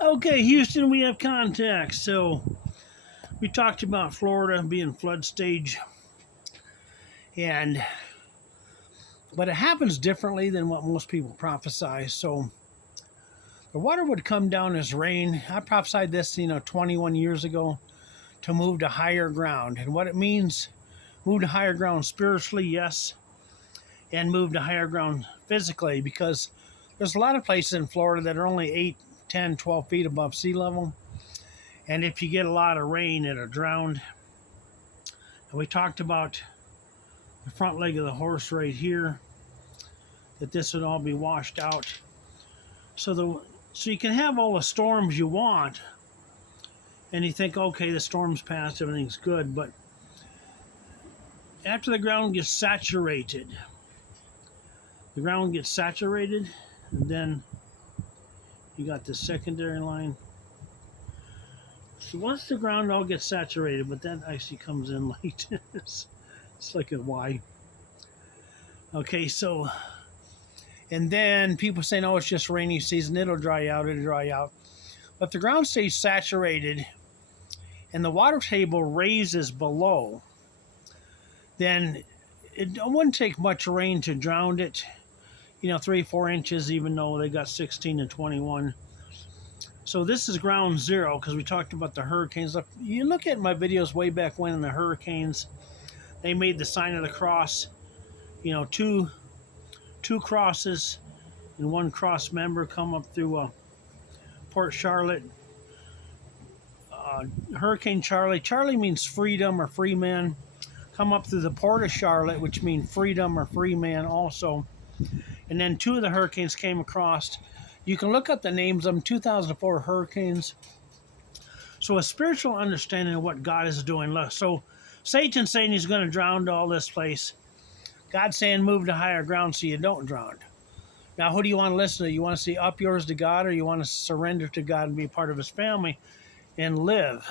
Okay, Houston, we have contact. So we talked about Florida being flood stage, and but it happens differently than what most people prophesy. So the water would come down as rain. I prophesied this, 21 years ago, to move to higher ground, and what it means: move to higher ground spiritually, yes, and move to higher ground physically, because there's a lot of places in Florida that are only 8, 10, 12 feet above sea level. And if you get a lot of rain, it'll drown. And we talked about the front leg of the horse right here, that this would all be washed out. So you can have all the storms you want, and you think, okay, the storm's passed, everything's good. But after the ground gets saturated, and then you got the secondary line. So once the ground all gets saturated, but that actually comes in like this. It's like a Y. Okay, so and then people saying, "Oh, it's just rainy season. It'll dry out. It'll dry out." But if the ground stays saturated and the water table raises below, then it wouldn't take much rain to drown it. 3-4 inches, even though they got 16 and 21. So this is ground zero, because we talked about the hurricanes. You look at my videos way back when in the hurricanes, they made the sign of the cross. Two crosses and one cross member come up through Port Charlotte. Hurricane Charlie. Charlie means freedom or free man. Come up through the Port of Charlotte, which means freedom or free man also. And then two of the hurricanes came across. You can look up the names of them, 2004 hurricanes. So a spiritual understanding of what God is doing. So Satan's saying he's going to drown all this place. God's saying move to higher ground so you don't drown. Now, who do you want to listen to? You want to see up yours to God, or you want to surrender to God and be part of his family and live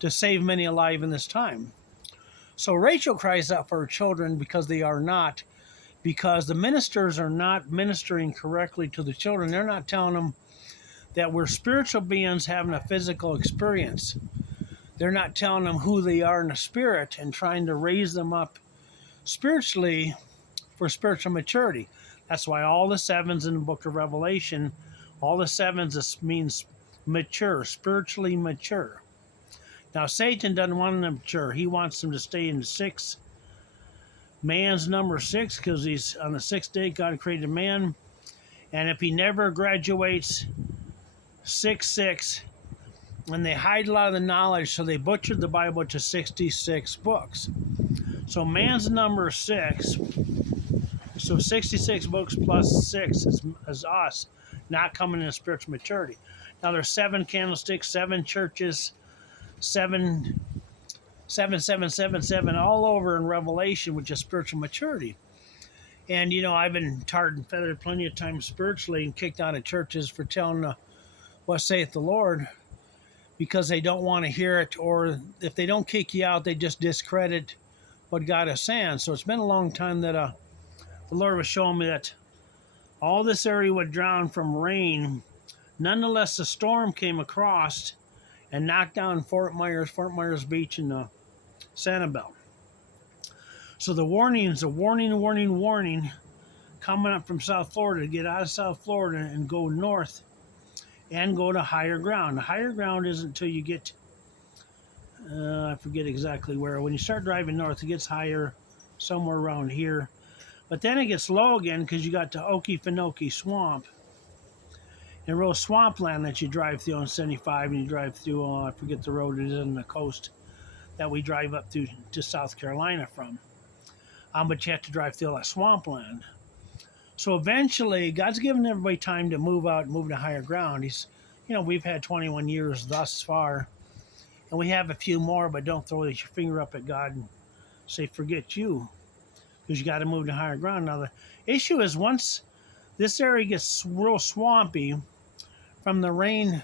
to save many alive in this time? So Rachel cries out for her children because they are not, because the ministers are not ministering correctly to the children. They're not telling them that we're spiritual beings having a physical experience. They're not telling them who they are in the spirit and trying to raise them up spiritually for spiritual maturity. That's why all the sevens in the book of Revelation, all the sevens means mature, spiritually mature. Now, Satan doesn't want them to mature. He wants them to stay in 6. Man's number 6, because he's on the 6th day, God created man. And if he never graduates 6-6, and they hide a lot of the knowledge, so they butchered the Bible to 66 books. So man's number 6, so 66 books plus 6 is us, not coming in spiritual maturity. Now there's 7 candlesticks, 7 churches, 7, 7, 7, 7, 7, all over in Revelation, which is spiritual maturity. And I've been tarred and feathered plenty of times spiritually and kicked out of churches for telling what saith the Lord, because they don't want to hear it, or if they don't kick you out, they just discredit what God is saying. So it's been a long time that the Lord was showing me that all this area would drown from rain. Nonetheless, the storm came across and knocked down Fort Myers Beach, and Sanibel. So the warnings, warning, coming up from South Florida to get out of South Florida and go north and go to higher ground. The higher ground isn't until you get, I forget exactly where. When you start driving north, it gets higher, somewhere around here. But then it gets low again because you got the Okefenokee Swamp and real swampland that you drive through on 75, and you drive through, I forget the road it is on the coast that we drive up to South Carolina from. But you have to drive through that swampland. So eventually, God's given everybody time to move out, move to higher ground. We've had 21 years thus far, and we have a few more, but don't throw your finger up at God and say, forget you, because you got to move to higher ground. Now, the issue is once this area gets real swampy from the rain,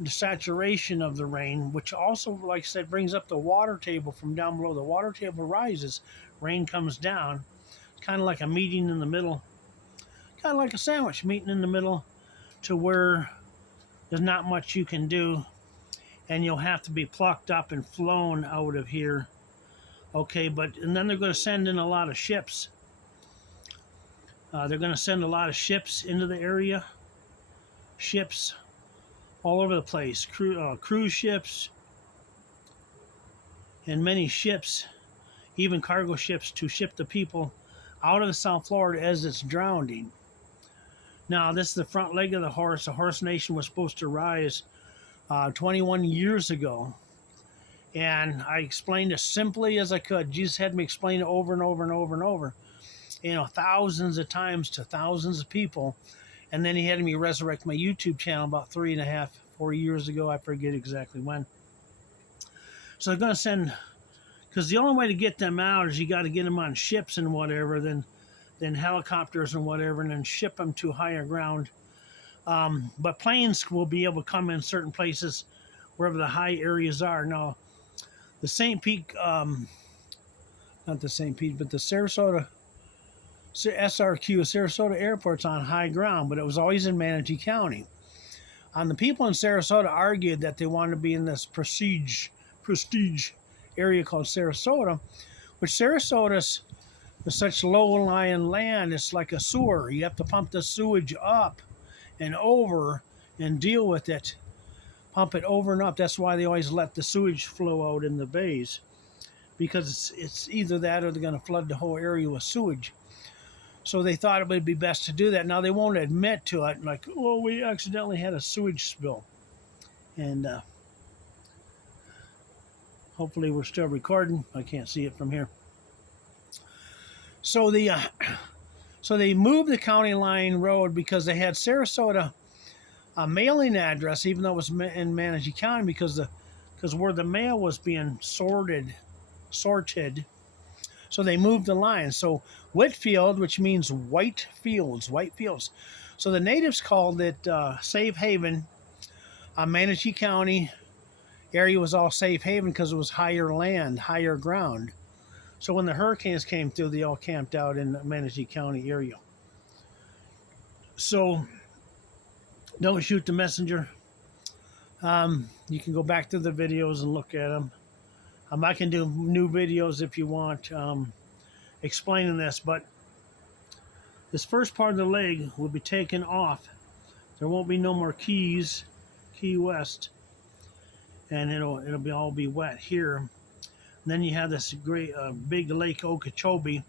the saturation of the rain, which also, like I said, brings up the water table from down below. The water table rises, rain comes down. It's kind of like a meeting in the middle, kind of like a sandwich, meeting in the middle, to where there's not much you can do, and you'll have to be plucked up and flown out of here. Okay, and then they're going to send in a lot of ships. They're going to send a lot of ships into the area. Ships all over the place. Cruise ships and many ships, even cargo ships, to ship the people out of South Florida as it's drowning. Now, this is the front leg of the horse. The Horse Nation was supposed to rise 21 years ago. And I explained as simply as I could. Jesus had me explain it over and over and over and over, thousands of times to thousands of people. And then he had me resurrect my YouTube channel about 3.5, 4 years ago. I forget exactly when. So they're going to send, because the only way to get them out is you got to get them on ships and whatever, then helicopters and whatever, and then ship them to higher ground. But planes will be able to come in certain places wherever the high areas are. Now, the St. Pete, not the St. Pete, but the Sarasota, SRQ, Sarasota Airport's on high ground, but it was always in Manatee County. And the people in Sarasota argued that they wanted to be in this prestige area called Sarasota, which Sarasota's such low-lying land. It's like a sewer. You have to pump the sewage up and over and deal with it. Pump it over and up. That's why they always let the sewage flow out in the bays, because it's either that or they're going to flood the whole area with sewage. So they thought it would be best to do that. Now they won't admit to it, like, oh, we accidentally had a sewage spill. And hopefully we're still recording. I can't see it from here. So they moved the county line road because they had Sarasota a mailing address, even though it was in Manatee County, because where the mail was being sorted. So they moved the line. So Whitfield, which means white fields. So the natives called it Safe Haven. Manatee County area was all Safe Haven because it was higher land, higher ground. So when the hurricanes came through, they all camped out in the Manatee County area. So don't shoot the messenger. You can go back to the videos and look at them. I can do new videos if you want explaining this, but this first part of the leg will be taken off. There won't be no more Key West, and it'll be wet here. And then you have this great big Lake Okeechobee.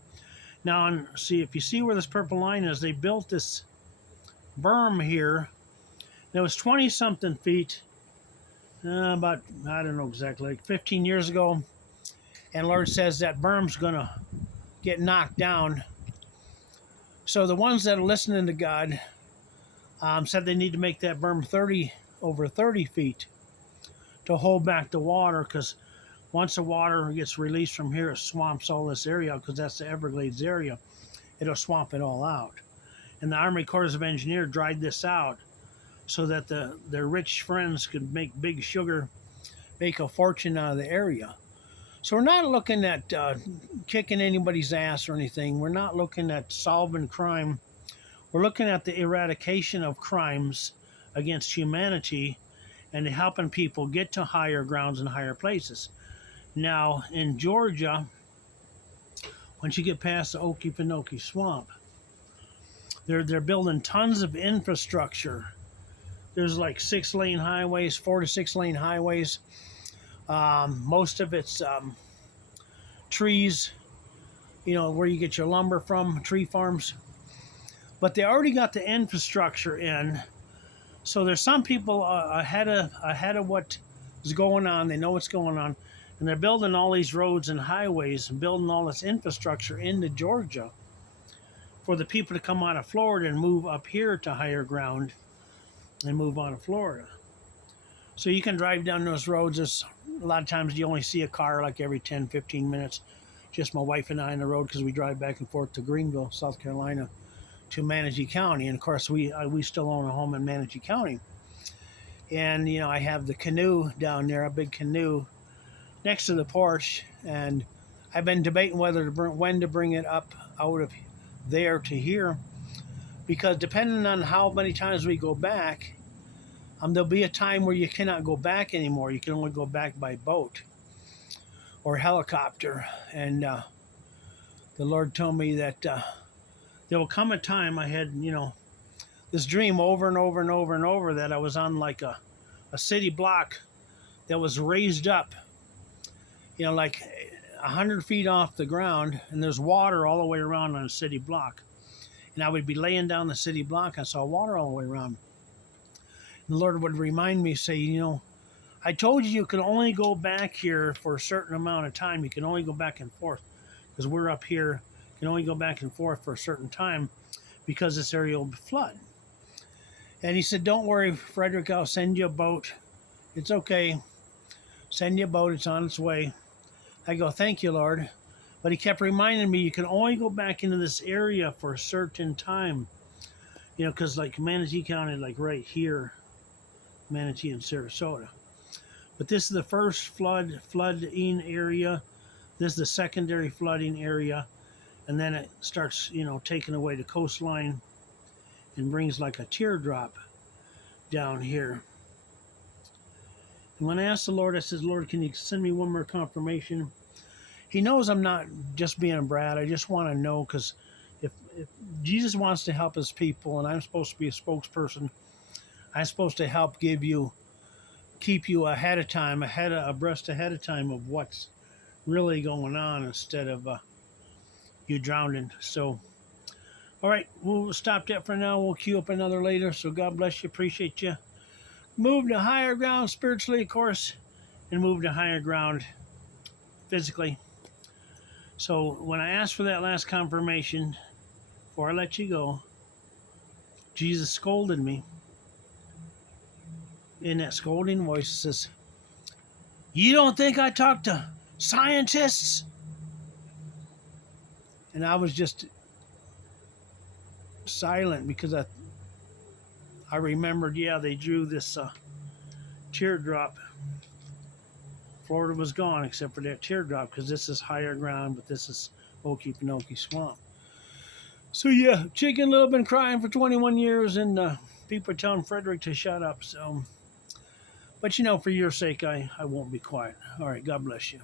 Now, see, if you see where this purple line is, they built this berm here. It was 20-something feet, about, I don't know exactly, like 15 years ago. And Lord says that berm's going to get knocked down. So the ones that are listening to God said they need to make that berm over 30 feet to hold back the water, because once the water gets released from here, it swamps all this area, because that's the Everglades area. It'll swamp it all out. And the Army Corps of Engineers dried this out so that their rich friends could make big sugar, make a fortune out of the area. So we're not looking at kicking anybody's ass or anything. We're not looking at solving crime. We're looking at the eradication of crimes against humanity and helping people get to higher grounds and higher places. Now, in Georgia, once you get past the Okefenokee Swamp, they're building tons of infrastructure. There's like 6-lane highways, 4 to 6-lane highways. Most of it's trees, where you get your lumber from, tree farms. But they already got the infrastructure in. So there's some people ahead of what is going on. They know what's going on. And they're building all these roads and highways and building all this infrastructure into Georgia for the people to come out of Florida and move up here to higher ground and move on to Florida. So you can drive down those roads. There's a lot of times you only see a car like every 10, 15 minutes. Just my wife and I on the road, because we drive back and forth to Greenville, South Carolina, to Manatee County. And of course, we still own a home in Manatee County. And, I have the canoe down there, a big canoe next to the porch. And I've been debating when to bring it up out of there to here, because depending on how many times we go back, there'll be a time where you cannot go back anymore. You can only go back by boat or helicopter. And the Lord told me that there will come a time. I had, this dream over and over and over and over that I was on like a city block that was raised up, like 100 feet off the ground, and there's water all the way around on a city block. And I would be laying down the city block. I saw water all the way around. And the Lord would remind me, say, I told you can only go back here for a certain amount of time. You can only go back and forth because we're up here. You can only go back and forth for a certain time because this area will flood. And he said, don't worry, Frederick, I'll send you a boat. It's okay. Send you a boat. It's on its way. I go, thank you, Lord. But he kept reminding me, you can only go back into this area for a certain time. Because like Manatee County, like right here, Manatee and Sarasota. But this is the first flooding area. This is the secondary flooding area. And then it starts, taking away the coastline and brings like a teardrop down here. And when I asked the Lord, I said, Lord, can you send me one more confirmation? He knows I'm not just being a brat. I just want to know, because if Jesus wants to help his people and I'm supposed to be a spokesperson, I'm supposed to help keep you abreast ahead of time of what's really going on instead of you drowning. So, all right, we'll stop that for now. We'll queue up another later. So God bless you. Appreciate you. Move to higher ground spiritually, of course, and move to higher ground physically. So when I asked for that last confirmation, before I let you go, Jesus scolded me. In that scolding voice, it says, you don't think I talk to scientists? And I was just silent because I remembered, they drew this teardrop. Florida was gone except for that teardrop because this is higher ground, but this is Okefenokee Swamp. So Chicken Little been crying for 21 years, and people are telling Frederick to shut up. So, but for your sake, I won't be quiet. All right, God bless you.